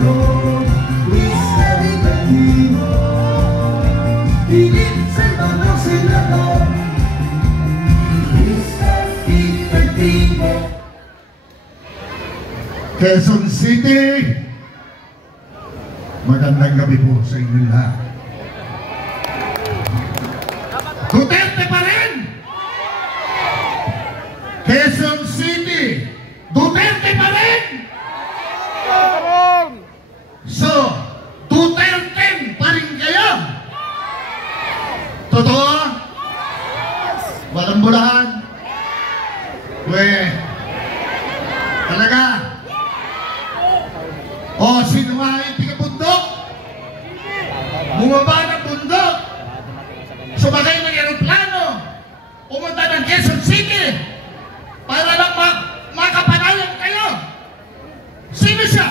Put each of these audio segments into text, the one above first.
Senado, lista legislativo, pilit sa mga senador, lista legislativo. Quezon City, magandang gabi po sa inyo lahat. Duterte pa rin! Quezon City, Duterte pa rin! So, Duterte pa rin kayo? Totoo? Walang bulahan? Talaga? O, sino nga yung tiga-bundok? Bumaba ng bundok, sumakay ng aeroplano, pumunta ng Quezon City para lang makapanayan kayo. Sino siya?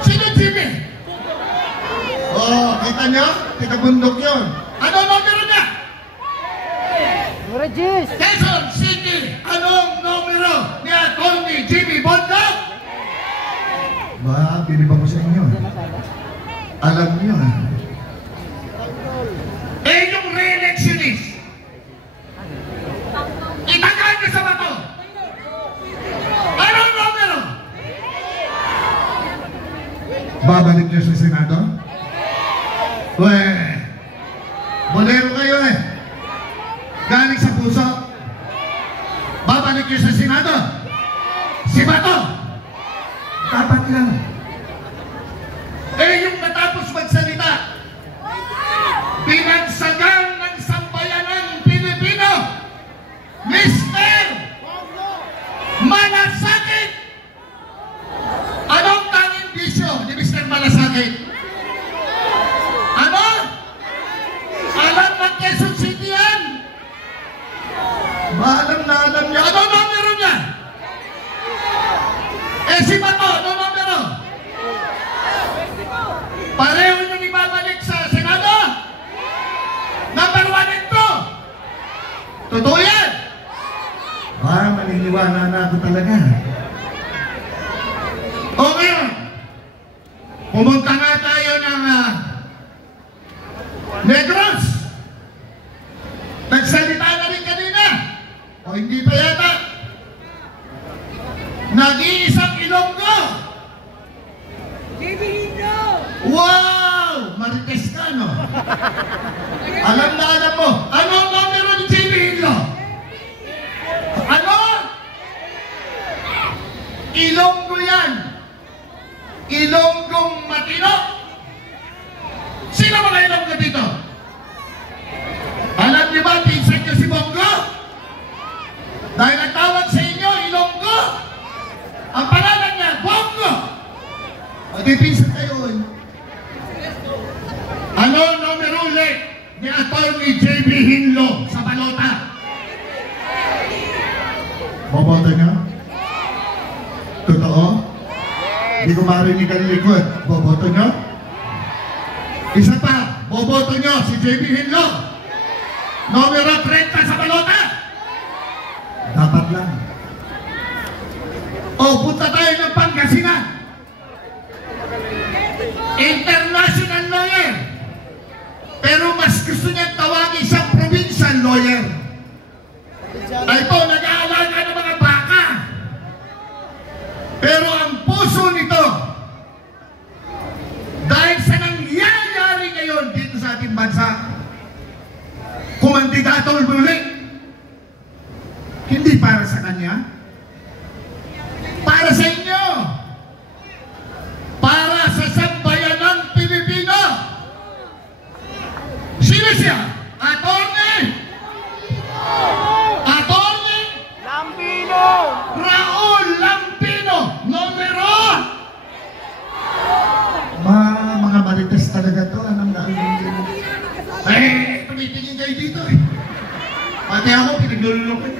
Sino Jimmy? Oh, kita nyo? Tiga-bundok yun. Ano numero niya? Regis! Quezon City, anong numero ni Atty. Jimmy Bundok? Ba, binibang ko sa inyo. Alam nyo, yung re-electionist, itagaan nyo sa bato. Anong numero? Babalik nyo sa Senado? Bolero kayo galing sa puso. Babalik nyo sa Senado? Si Bato? Dapat lang. Yung matapos magsalita, binagsagan ng sambayanang Pilipino, Mr. Malasakit! Anong tanging bisyo ni Mr. Malasakit? Ano? Alam ng Quezon City yan? Alam na alam niya. Ano numero niya? Si Bato, ano numero? Pareho nyo ibabalik sa Senado? Number 1 and 2. Totoo yan? Maniniwala na ako talaga. O ngayon, pumunta nga tayo ng Negros. Nagsalita na rin kanina. O hindi pa yata. Nag-iisang Ilonggo. Wow! Marites ka, no? Alam na alam mo. Anong numero ni JB Hillo? Ano? Ilonggo yan. Ilonggong matino. Sino mga Ilonggo dito? Alam niyo ba, pinsan niyo si Bongo? Dahil nagtawag sa inyo, Ilonggo. Ang pangalan niya, Bongo. Magpipinsan kayo. Ano numero ulit ni Atty. JB Hillo sa balota? Boboto niyo? Totoo? Hindi ko marinig ang likod. Boboto niyo? Isa pa, boboto niyo si JB Hillo? Numero 30 sa balota? Dapat lang. O, punta tayo ng Pangasinan. International lawyer. Pero mas gusto niya tawagin siyang provincial lawyer. Ay po, nag-aalaga ng mga baka. Pero ang puso nito, dahil sa nangyayari ngayon dito sa ating bansa, kumandidato muli, hindi para sa kanya, para sa inyo, para sa sambayanang Pilipino. Sino siya? Atty. Lampino! Raul Lampino, numero. Mga marites talaga to. Anong nakalungin? Tumitingin kayo dito Pati ako, pinaglulunok ko.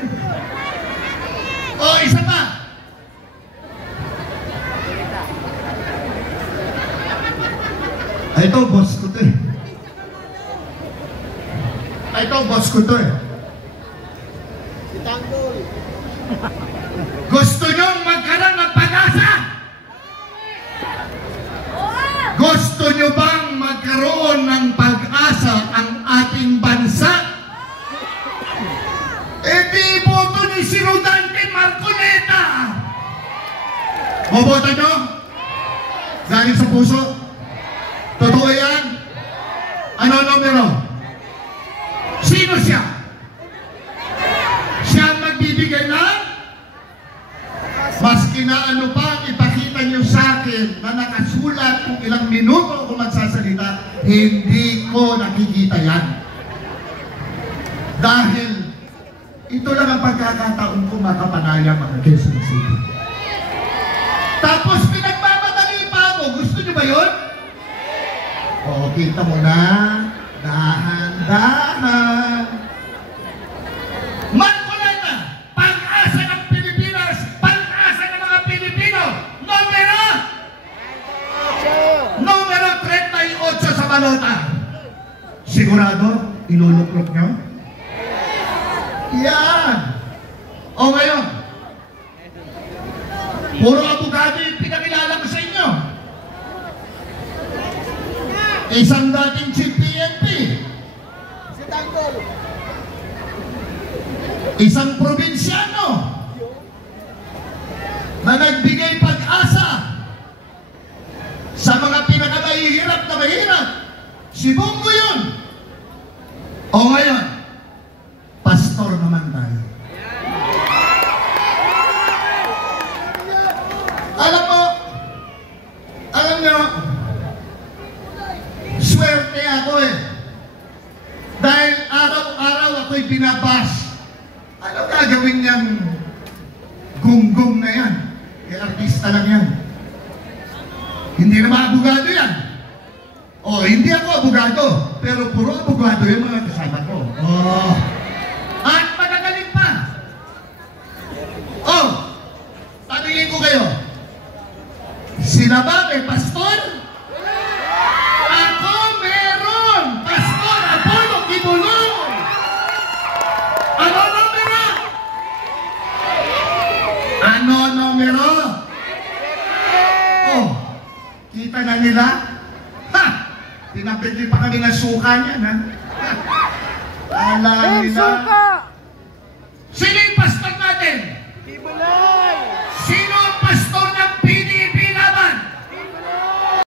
O, isa pa. Ito, boss ko to Ito, boss ko to Si Tanggol! Gusto nyong magkaroon ng pag-asa? Boboto nyo? Galing sa puso? Totoo yan? Ano numero? Sino siya? Siya ang magbibigay ng? Maski na ano pa, ipakita nyo sa akin na nakasulat kung ilang minuto ako magsasalita, hindi ko nakikita yan. Dahil ito lang ang pagkakataon ko makapanaya mga Quezon City. Tapos pinagmamadali pa ako. Gusto nyo ba yun? Oo, kita mo na. Dahan-dahan. Marcoleta, pag-asa ng Pilipinas, pag-asa ng mga Pilipino. Numero 38 sa balota. Sigurado, iluluklok nyo? Yan. O ngayon, puro abogado yung pinakilala ko sa inyo. Isang dating chief PNP. Si Tanggol. Isang probinsyano na nagbigay pag-asa sa mga pinakamahihirap na mahirap. Si Bongo yun. O ngayon, pastor naman tayo. Alam nyo, swerte ako eh. Dahil araw-araw ako'y binabash. Ano gagawin niyang gunggong na yan? Artista lang yan. Hindi naman abogado yan. O, hindi ako abogado. Pero puro abogado yung mga kasama ko. Oh. At magagaling pa. Oh, tanungin ko kayo. Sila ba may pastor? Ako meron! Pastor Apollo Quibulong! Ano numero? Ano numero? Oh, kita na nila? Ha! Pinapili pa kami ng suka niyan, ha? Alam nila.